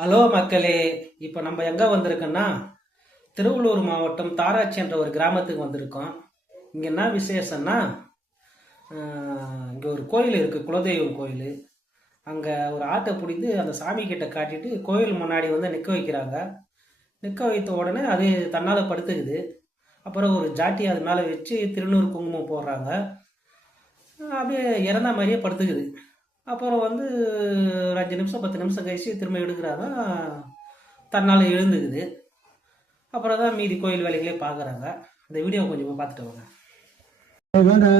Hello மக்களே, இப்போ நம்ம எங்கே வந்திருக்கோன்னா திருவள்ளூர் மாவட்டம் தாராட்சி என்ற ஒரு கிராமத்துக்கு வந்திருக்கோம். இங்கே என்ன விசேஷம்னா, இங்கே ஒரு கோயில் இருக்குது, குலதெய்வம் கோயில். அங்கே ஒரு ஆட்டை பிடிந்து அந்த சாமி கிட்ட காட்டிட்டு கோயில் முன்னாடி வந்து நிற்க வைக்கிறாங்க. நிற்க வைத்த உடனே அது தன்னால் படுத்துக்குது. அப்புறம் ஒரு ஜாட்டி அது மேலே வச்சு திருநூறு குங்குமம் போடுறாங்க. அப்படியே இறந்த மாதிரியே படுத்துக்குது. அப்புறம் வந்து ஒரு 5 நிமிஷம் 10 நிமிஷம் கழிச்சு திரும்ப எடுக்கிறாங்க, தன்னால் எழுந்துக்குது. அப்புறம் தான் மீதி கோயில் வேலைகளே பார்க்குறாங்க. இந்த வீடியோ கொஞ்சம் பார்த்துட்டு வாங்க. Govinda!